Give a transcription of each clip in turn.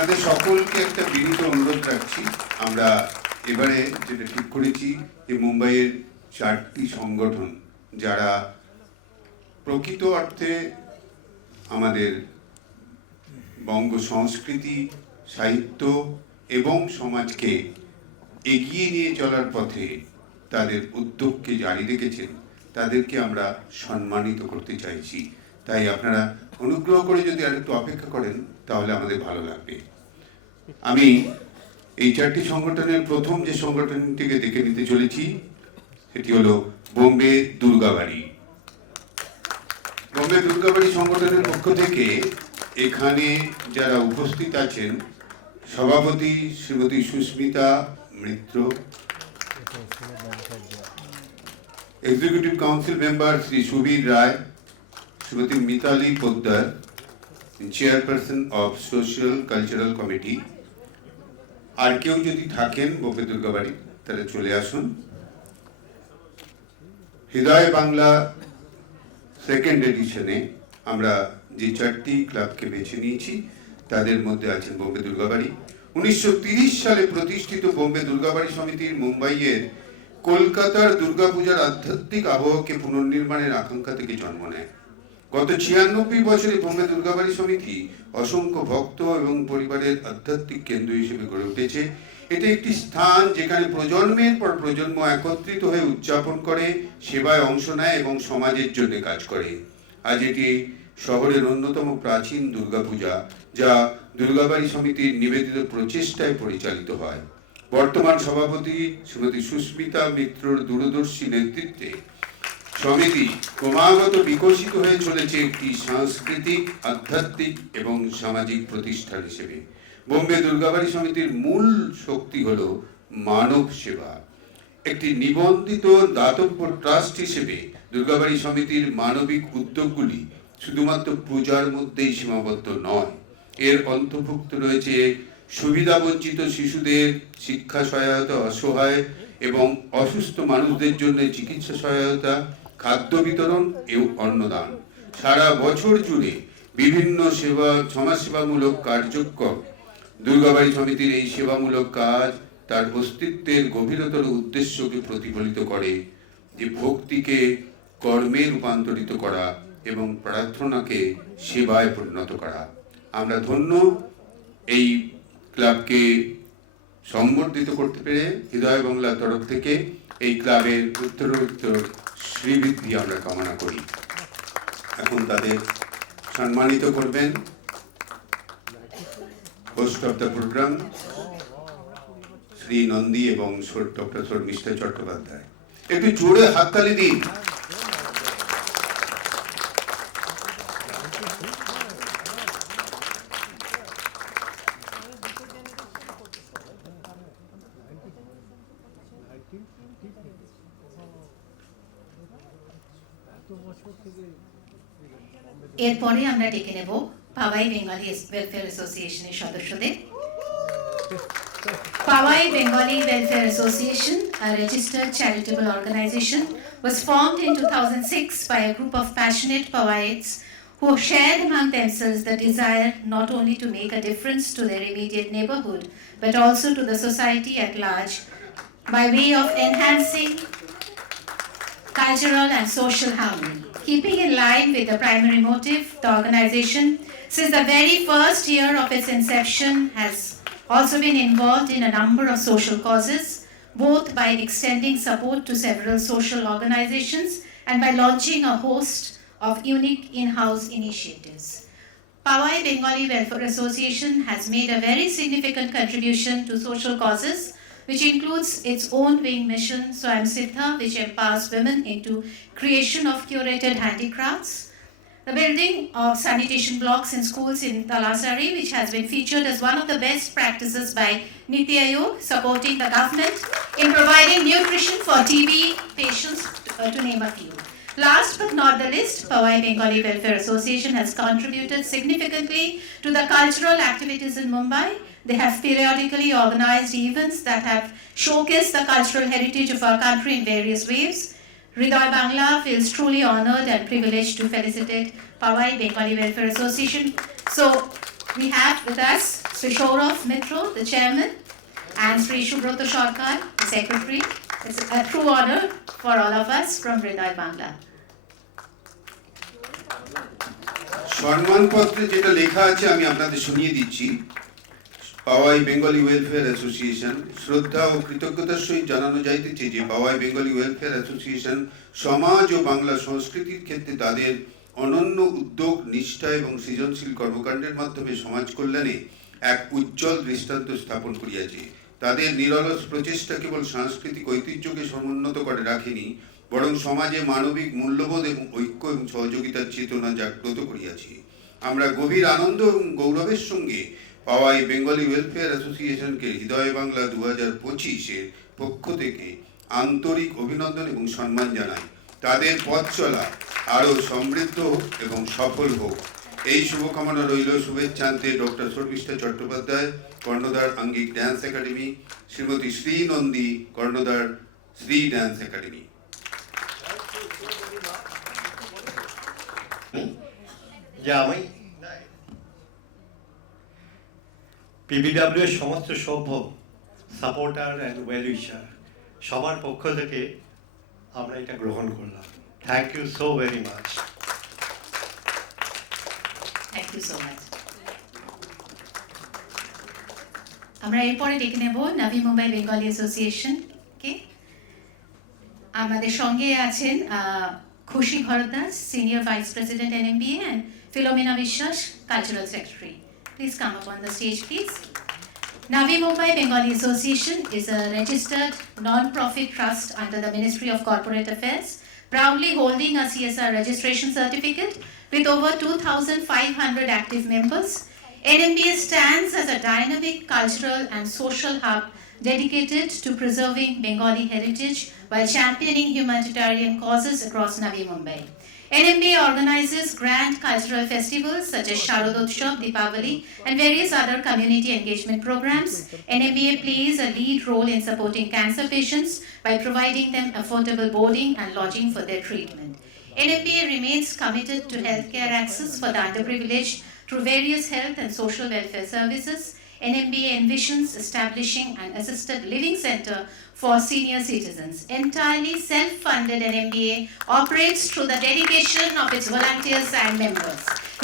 আপনাদের সকলকে একটা বিনীত অনুরোধ রাখছি। আমরা এবারে যেটা ঠিক করেছি যে মুম্বাইয়ের 4টি সংগঠন যারা প্রকৃত অর্থে আমাদের বঙ্গ সংস্কৃতি, সাহিত্য এবং সমাজকে এগিয়ে নিয়ে চলার পথে তাদের উদ্যোগকে জারি রেখেছেন, তাদেরকে আমরা সম্মানিত করতে চাইছি। তাই আপনারা অনুগ্রহ করে যদি আরেকটু অপেক্ষা করেন তাহলে আমাদের ভালো লাগবে। আমি এই 4টি সংগঠনের প্রথম যে সংগঠনটিকে দেখে নিতে চলেছি সেটি হলো বোম্বে দুর্গাবাড়ি। বোম্বে দুর্গাবাড়ি সংগঠনের পক্ষ থেকে এখানে যারা উপস্থিত আছেন, সভাপতি Shrimati Susmita Mitra, executive council member Shri Subir Roy, Shrimati Mitali Poddar, chairperson of social cultural committee. আর কেউ যদি থাকেন বোম্বে দুর্গাবাড়ি তাহলে চলে আসুন। হৃদয় বাংলা সেকেন্ড এডিশনে আমরা যে 4টি ক্লাবকে বেছে নিয়েছি তাদের মধ্যে আছেন বোম্বে দুর্গাবাড়ি। 1930 সালে প্রতিষ্ঠিত বোম্বে দুর্গাবাড়ি সমিতির মুম্বাইয়ের কলকাতার দুর্গাপূজার আধ্যাত্মিক আবহকে পুনর্নির্মাণের আকাঙ্ক্ষা থেকে জন্ম নেয়। গত 96 বছরে বোম্বে দুর্গাবাড়ি সমিতি অসংখ্য ভক্ত এবং পরিবারের আধ্যাত্মিক কেন্দ্র হিসেবে গড়ে উঠেছে। এটা একটি স্থান যেখানে প্রজন্মের পর প্রজন্ম একত্রিত হয়ে উদযাপন করে, সেবায় অংশ নেয় এবং সমাজের জন্য কাজ করে। আজ এটি শহরের অন্যতম প্রাচীন দুর্গাপূজা, যা দুর্গাবাড়ি সমিতির নিবেদিত প্রচেষ্টায় পরিচালিত হয়। বর্তমান সভাপতি শ্রীমতী সুস্মিতা মিত্রর দূরদর্শী নেতৃত্বে সমিতি ক্রমাগত বিকশিত হয়ে চলেছে একটি সাংস্কৃতিক, আধ্যাত্মিক এবং সামাজিক প্রতিষ্ঠান হিসেবে। বোম্বে দুর্গাবাড়ি সমিতির মূল শক্তি হল মানব সেবা। একটি নিবন্ধিত দাতব্য ট্রাস্ট হিসেবে দুর্গাবাড়ি সমিতির মানবিক উদ্যোগগুলি শুধুমাত্র পূজার মধ্যেই সীমাবদ্ধ নয়। এর অন্তর্ভুক্ত রয়েছে সুবিধাবঞ্চিত শিশুদের শিক্ষা সহায়তা, অসহায় এবং অসুস্থ মানুষদের জন্য চিকিৎসা সহায়তা, খাদ্য বিতরণ এবং অন্নদান। সারা বছর জুড়ে বিভিন্ন সমাজসেবামূলক কার্যক্রম। দুর্গাবাড়ি সমিতির এই সেবামূলক কাজ তার অস্তিত্বের গভীরতর উদ্দেশ্যকে প্রতিফলিত করে, যে ভক্তিকে কর্মে রূপান্তরিত করা এবং প্রার্থনাকে সেবায় পরিণত করা। আমরা ধন্য এই ক্লাবকে সংবর্ধিত করতে পেরে হৃদয় বাংলার তরফ থেকে এই ক্লাবের উত্তরোত্তর শ্রীবৃদ্ধি আমরা কামনা করি। এখন তাদের সম্মানিত করবেন host of the programme Shri Nandi এবং ডক্টর শর্মিষ্ঠা চট্টোপাধ্যায়। একটু জোরে হাততালি দিন। এরপরে আমরা ডেকে নেব পাওয়াই বেঙ্গলি ওয়েলফেয়ার অ্যাসোসিয়েশনের সদস্যদের। Powai Bengali Welfare Association, a registered charitable organization, was formed in 2006 by a group of passionate Powaites who shared among themselves the desire not only to make a difference to their immediate neighborhood, but also to the society at large by way of enhancing cultural and social harmony. Keeping in line with the primary motive, the organization, since the very first year of its inception, has also been involved in a number of social causes, both by extending support to several social organizations and by launching a host of unique in-house initiatives. Powai Bengali Welfare Association has made a very significant contribution to social causes, which includes its own wing mission, Swayam Siddha, which empowers women into creation of curated handicrafts, the building of sanitation blocks in schools in Talasari, which has been featured as one of the best practices by Niti Aayog, supporting the government in providing nutrition for TB patients, to name a few. Last but not the least, Powai Bengali Welfare Association has contributed significantly to the cultural activities in Mumbai. They have periodically organized events that have showcased the cultural heritage of our country in various ways. Hriday Bangla feels truly honored and privileged to felicitate Powai Bengali Welfare Association. So we have with us Sri Saurav Mitro, the chairman, and Sri Shubroto Sarkar, the secretary. It's a true honor for all of us from Hriday Bangla. সম্মানপত্রে যেটা লেখা আছে আমি আপনাদের শুনিয়ে দিচ্ছি। পাওয়াই Bengali welfare association শ্রদ্ধা ও কৃতজ্ঞতার সহিত জানানো যাইতেছে যে পাওয়াই বেঙ্গলি ওয়েলফেয়ার অ্যাসোসিয়েশন সমাজ ও বাংলা সংস্কৃতির ক্ষেত্রে তাদের অনন্য উদ্যোগ, নিষ্ঠা এবং সৃজনশীল কর্মকাণ্ডের মাধ্যমে সমাজ কল্যাণে এক উজ্জ্বল দৃষ্টান্ত স্থাপন করিয়াছে। তাদের নিরলস প্রচেষ্টা কেবল সাংস্কৃতিক ঐতিহ্যকে সমুন্নত করে রাখেনি, বরং সমাজে মানবিক মূল্যবোধ এবং ঐক্য এবং সহযোগিতার চেতনা জাগ্রত করিয়াছে। আমরা গভীর আনন্দ এবং গৌরবের সঙ্গে পাওয়াই বেঙ্গলি ওয়েলফেয়ার অ্যাসোসিয়েশনকে হৃদয় বাংলা 2025-এর পক্ষ থেকে আন্তরিক অভিনন্দন এবং সম্মান জানাই। তাদের পথ চলা আরও সমৃদ্ধ এবং সফল হোক, এই শুভকামনা রইল। শুভেচ্ছান্তে ডক্টর শর্মিষ্ঠা চট্টোপাধ্যায়, কর্ণধার আঙ্গিক ড্যান্স একাডেমি, শ্রীমতী শ্রী নন্দী, কর্ণধার শ্রী ড্যান্স একাডেমি। যে আমি পিবিডব্লিউ এর সমস্ত সভ্য সাপোর্টার অ্যান্ড ওয়েল উইশার সবার পক্ষ থেকে আমরা এটা গ্রহণ করলাম। Thank you so very much. Thank you so much. আমরা এরপরে ডেকে নেব নাভি মুম্বাই বেঙ্গলি অ্যাসোসিয়েশন কে। আমাদের সঙ্গে আছেন Khushi Bharadwaj, senior vice president NMBA, and Philomena Vishwas, cultural secretary. Please come up on the stage, please. Navi Mumbai Bengali Association is a registered non-profit trust under the Ministry of Corporate Affairs, proudly holding a CSR registration certificate with over 2,500 active members. NMBA stands as a dynamic cultural and social hub dedicated to preserving Bengali heritage while championing humanitarian causes across Navi Mumbai. NMBA organizes grand cultural festivals such as Sharodotsav, Deepavali, and various other community engagement programs. NMBA plays a lead role in supporting cancer patients by providing them affordable boarding and lodging for their treatment. NMBA remains committed to healthcare access for the underprivileged through various health and social welfare services. NMBA envisions establishing an assisted living center for senior citizens. Entirely self-funded, NMBA operates through the dedication of its volunteers and members,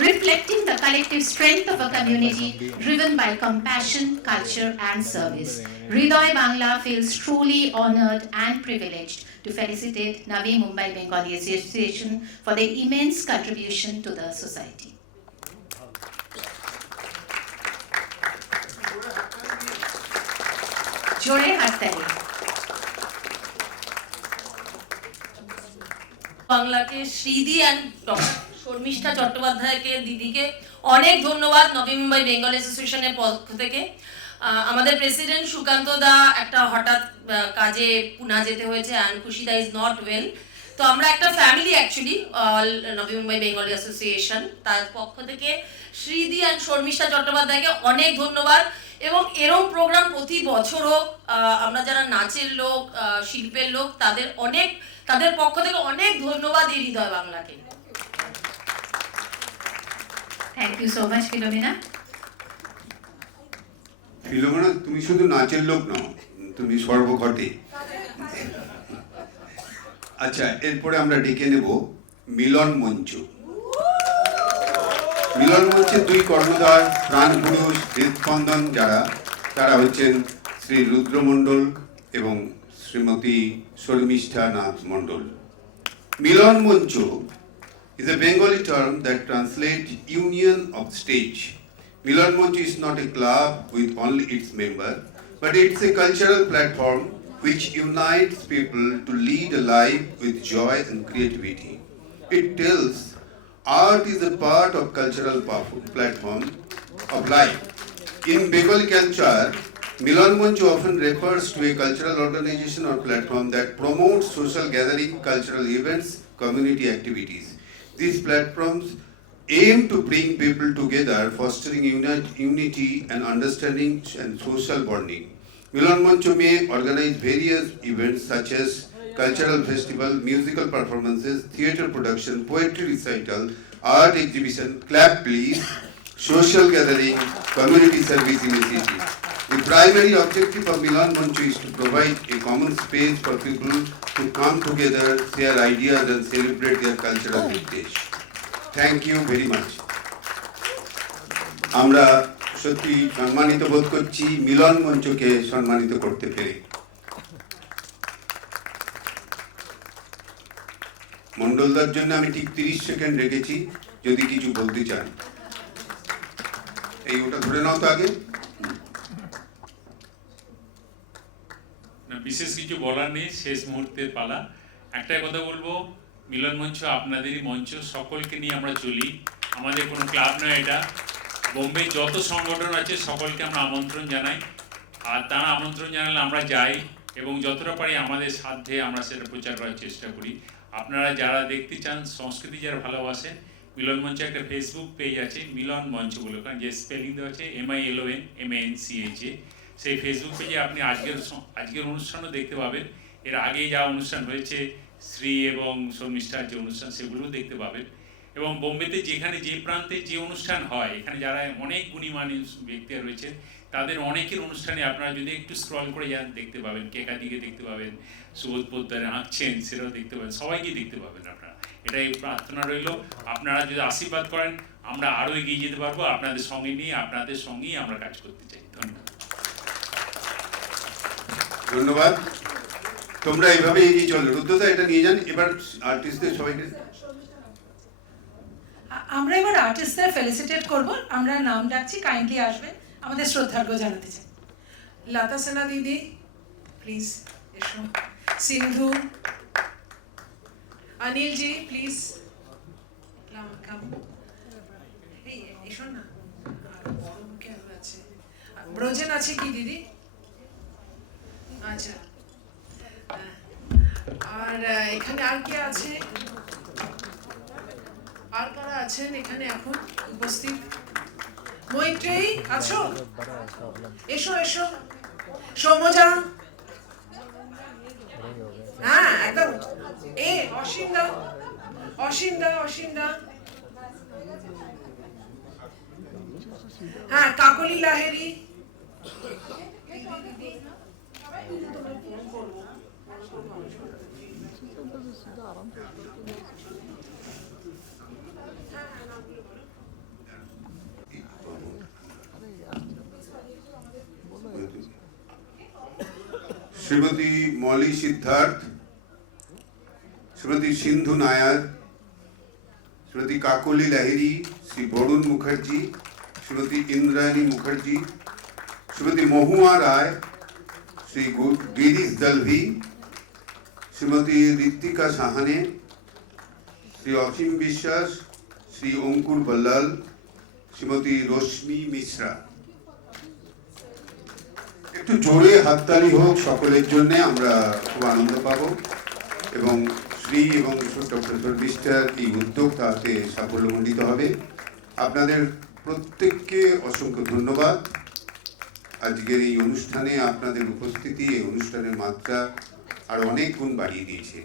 reflecting the collective strength of a community driven by compassion, culture, and service. Hriday Bangla feels truly honored and privileged to felicitate Navi Mumbai Bengali Association for their immense contribution to the society. জোরে হাততালি। বাংলাকে শ্রীদি and Sharmistha চট্টোপাধ্যায়কে দিদিকে অনেক ধন্যবাদ নবী মুম্বাই বেঙ্গল অ্যাসোসিয়েশনের পক্ষ থেকে। আমাদের প্রেসিডেন্ট সুকান্ত দা একটা হঠাৎ কাজে পুনা যেতে হয়েছে, অ্যান্ড খুশিদা ইজ নট ওয়েল, তো আমরা একটা ফ্যামিলি অ্যাকচুয়ালি নবী মুম্বাই বেঙ্গলি অ্যাসোসিয়েশন, তার পক্ষ থেকে শ্রীদি অ্যান্ড শর্মিষ্ঠা চট্টোপাধ্যায়কে অনেক ধন্যবাদ। এবং এরম প্রোগ্রাম প্রতি বছর হোক, আমরা যারা নাচের লোক, শিল্পের লোক, তাদের পক্ষ থেকে অনেক ধন্যবাদ এই হৃদয় বাংলাকে। Thank you so much Philomena. Philomena, তুমি শুধু নাচের লোক নও, তুমি সর্বঘটে। আচ্ছা, এরপরে আমরা ডেকে নেব মিলন মঞ্চ। মিলন মঞ্চের দুই কর্ণধার, প্রাণ পুরুষ, হৃদস্পন্দন যারা, তারা হচ্ছেন শ্রী রুদ্র মণ্ডল এবং শ্রীমতী শর্মিষ্ঠা নাথ মণ্ডল। মিলন মঞ্চ is a Bengali term that translates union of stage. Milan Monch is not a club with only its members, but it's a cultural platform which unites people to lead a life with joy and creativity. It tells art is a part of cultural platform of life. In Bengali culture, Milan Monch often refers to a cultural organization or platform that promotes social gathering, cultural events, community activities. These platforms aim to bring people together, fostering unity and understanding and social bonding. Milan Monch may organize various events such as cultural festival, musical performances, theatre production, poetry recital, art exhibition, clap please, social gathering, community service initiative. The primary objective of Milan Manch is to provide a common space for people to come together, share ideas and celebrate their cultural heritage. Thank you very much. আমরা সত্যি সম্মানিত বোধ করছি মিলন মঞ্চকে সম্মানিত করতে পেরে। মন্ডলদার জন্য আমি ঠিক 30 সেকেন্ড রেখেছি যদি কিছু বলতে চান। এই ওটা ধরে নাও তো আগে। না, বিশেষ কিছু বলার নেই, শেষ মুহূর্তের পালা। একটাই কথা বলবো, মিলন মঞ্চ আপনাদেরই মঞ্চ, সকলকে নিয়ে আমরা চলি। আমাদের কোনো ক্লাব নয় এটা। বোম্বে যত সংগঠন আছে সকলকে আমরা আমন্ত্রণ জানাই, আর তারা আমন্ত্রণ জানালে আমরা যাই এবং যতটা পারি আমাদের সাধ্যে আমরা সেটা প্রচার করার চেষ্টা করি। আপনারা যারা দেখতে চান, সংস্কৃতি যারা ভালোবাসেন, মিলন মঞ্চে একটা ফেসবুক পেজ আছে মিলন মঞ্চ বলে, কারণ যে স্পেলিং দেওয়া আছে MILONMANCH, সেই ফেসবুক পেজে আপনি আজকের অনুষ্ঠানও দেখতে পাবেন। এর আগে যা অনুষ্ঠান হয়েছে শ্রী এবং শর্মিষ্ঠার যে অনুষ্ঠান সেগুলোও দেখতে পাবেন। এবং বোম্বেতে যেখানে যে প্রান্তে যে অনুষ্ঠান হয়, এখানে যারা অনেক গুণীমানী ব্যক্তিরা রয়েছে তাদের অনেকের অনুষ্ঠানে আপনারা যদি একটু স্ক্রল করে যান দেখতে পাবেন। কেকাদিকে দেখতে পাবেন, সুবোধ পোদ্দারে আঁকছেন সেটাও দেখতে পাবেন, সবাইকে দেখতে পাবেন আপনারা। এটাই প্রার্থনা রইল, আপনারা যদি আশীর্বাদ করেন আমরা আরও এগিয়ে যেতে পারবো। আপনাদের সঙ্গে নিয়ে আপনাদের সঙ্গেই আমরা কাজ করতে চাই। ধন্যবাদ। ধন্যবাদ। তোমরা এইভাবে এগিয়ে চলো। রুদ্রদা এটা নিয়ে যান। এবার আর্টিস্টদের সবাইকে আমরা এবার আর্টিস্টদের ফেলিসিটেট করব। আমরা নাম ডাকছি, কাইন্ডলি আসবেন, আমাদের শ্রদ্ধার্ঘ জানাতে চাই। লতা সেনা দিদি প্লিজ এসো, সিন্ধু, অনিল জি প্লিজ কাম, এই এসো না। আছে ব্রোজেন আছে কি দিদি? আচ্ছা, আর এখানে আর কে আছে? আর কারা আছেন এখানে এখন উপস্থিত? মৈত্রেয়ী আছো? এসো এসো। সমজা, হ্যাঁ একদম। অসীমদা, হ্যাঁ কাকলি লাহেরি, শ্রীমতী মলি সিদ্ধার্থ, শ্রীমতী সিন্ধু নায়ার, শ্রীমতী কাকলি লাহিরি, শ্রী বরুণ মুখার্জি, শ্রীমতী ইন্দ্রায়ণী মুখার্জি, শ্রীমতী মহুয়া রায়, শ্রী গিরিশ দলভি, শ্রীমতী ঋত্বিকা সাহানে, শ্রী অসীম বিশ্বাস, শ্রী অঙ্কুর বল্লাল, শ্রীমতী রশ্মি মিশ্রা। একটু জোরে হাততালি হোক সকলের জন্য, আমরা খুব আনন্দ পাব। এবং শ্রী এবং ডক্টর শর্মিষ্ঠার এই উদ্যোগ তাতে সাফল্যমণ্ডিত হবে। আপনাদের প্রত্যেককে অসংখ্য ধন্যবাদ। আজকের এই অনুষ্ঠানে আপনাদের উপস্থিতি এই অনুষ্ঠানের মাত্রা আর অনেক গুণ বাড়িয়ে দিয়েছে।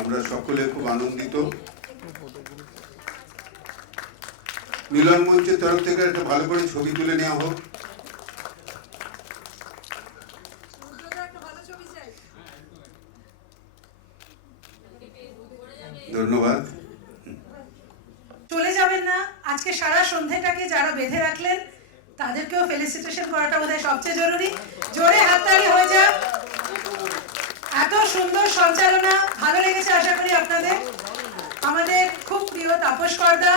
আমরা সকলে খুব আনন্দিত। মিলন মঞ্চের তরফ থেকে একটা ভালো করে ছবি তুলে নেওয়া হোক। ধন্যবাদ। চলে যাবেন না। আজকে সারা সন্ধ্যাটাকে যারা বেঁধে রাখলেন তাদেরকেও ফেলিসিটেশন করাটা বোধহয় সবচেয়ে জরুরি। জোরে হাততালি হয়ে যাক। এত সুন্দর সঞ্চালনা, ভালো লেগেছে আশা করি আপনাদের। আমাদের খুব প্রিয় তাপস করদা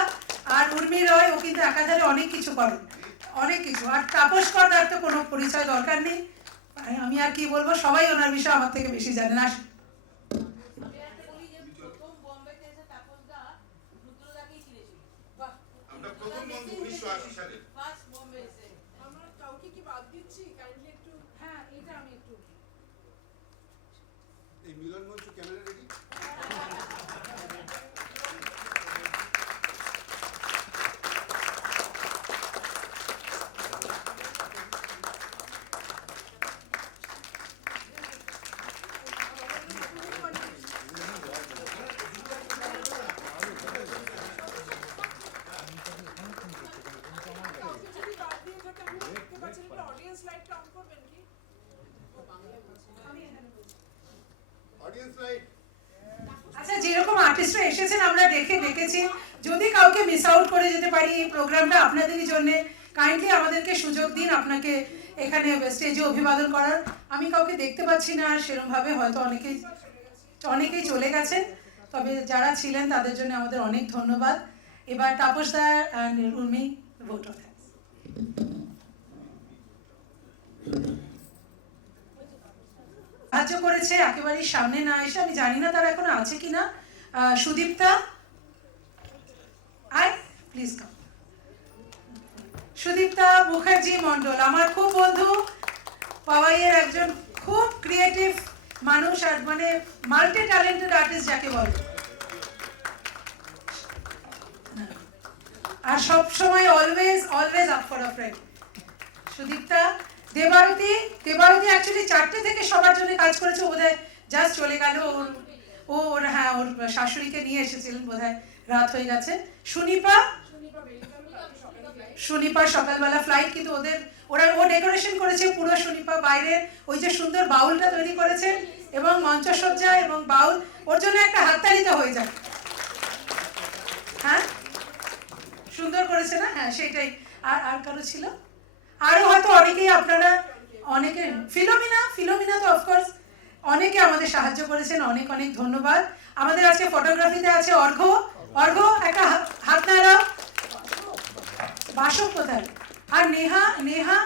আর উর্মি রয়, ও কিন্তু একাধারে অনেক কিছু করেন, অনেক কিছু। আর তাপস করদার তো কোনো পরিচয় দরকার নেই, আমি আর কি বলবো, সবাই ওনার বিষয়ে আমার থেকে বেশি জানেন। মিলন মঞ্চ ক্যামেরা রেডি। আচ্ছা, যেরকম আর্টিস্টরা এসেছেন আমরা দেখেছি, যদি কাউকে মিস আউট করে যেতে পারি এই প্রোগ্রামটা আপনাদেরই জন্য, কাইন্ডলি আমাদেরকে সুযোগ দিন আপনাকে এখানে স্টেজে অভিবাদন করার। আমি কাউকে দেখতে পাচ্ছি না সেরকমভাবে, হয়তো অনেকেই চলে গেছেন, তবে যারা ছিলেন তাদের জন্য আমাদের অনেক ধন্যবাদ। এবার Tapas da and Urmi, vote of thanks. সাহায্য করেছে একেবারেই সামনে না এসে, আমি জানি না তারা এখন আছে কিনা। সুদীপ্তা, আয় প্লিজ কাম। সুদীপ্তা মুখার্জি মন্ডল আমার খুব বন্ধু, পাওয়াইয়ের একজন খুব ক্রিয়েটিভ মানুষ, আর মানে মাল্টি ট্যালেন্টেড আর্টিস্ট যাকে বলে, আর সব সময় always up for a friend. Sudipta, Debarati actually 4টে থেকে সবার জন্য কাজ করেছে, বোধহয় জাস্ট চলে গেল। ওর শাশুড়িকে নিয়ে এসেছিলেন, বোধহয় রাত হয়ে গেছে। সুনিপা সকালবেলা ফ্লাইট, কিন্তু ও ডেকোরেশন করেছে পুরো। সুনিপা বাইরে ওই যে সুন্দর বাউলটা তৈরি করেছে, এবং মঞ্চসজ্জা এবং বাউল, ওর জন্য একটা হাততালিতে হয়ে যায়। হ্যাঁ, সুন্দর করেছে না? হ্যাঁ, সেটাই। আর কারো ছিল? আরো হয়তো অনেকেই, আপনারা অনেকে, ফিলোমিনা তো অফকোর্স অনেকে আমাদের সাহায্য করেছেন, অনেক ধন্যবাদ। আমাদের আজকে ফটোগ্রাফিতে আছে অর্ঘ্য, একটা হাত নাড়াও। বাসক কোথায়? আর নেহা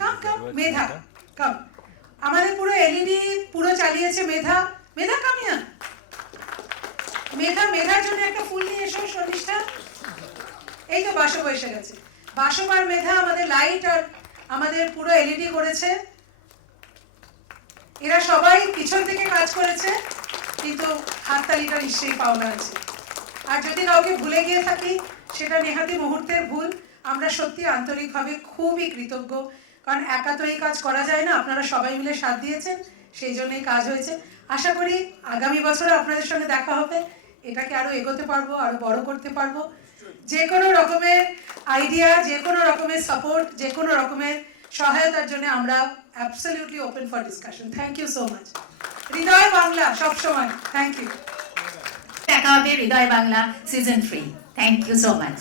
কাম, মেধা কাম। আমাদের পুরো এলইডি পুরো চালিয়েছে মেধা কামিয়া। মেধার জন্য একটা ফুল নিয়ে এসো শর্মিষ্ঠা। এই তো বাসব এসে গেছে। বাসব আর মেধা আমাদের লাইট আর আমাদের পুরো এলইডি করেছে। এরা সবাই পিছন থেকে কাজ করেছে, কিন্তু হাততালিটা নিশ্চয়ই পাওনা আছে। আর যদি কাউকে ভুলে গিয়ে থাকি, সেটা নেহাতি মুহূর্তের ভুল। আমরা সত্যি আন্তরিকভাবে খুবই কৃতজ্ঞ, কারণ একা তো এই কাজ করা যায় না, আপনারা সবাই মিলে সাথ দিয়েছেন, সেই জন্যই কাজ হয়েছে। আশা করি আগামী বছরে আপনাদের সঙ্গে দেখা হবে, এটাকে আরো এগোতে পারবো, আরো বড় করতে পারবো। যে কোনো রকমের আইডিয়া, যে কোনো রকমের সাপোর্ট, যে কোনো রকমের সহায়তার জন্য আমরা absolutely open for discussion. Thank you so much. Hriday Bangla সবসময়। Thank you. দেখা হবে Hriday Bangla season 3। Thank you so much.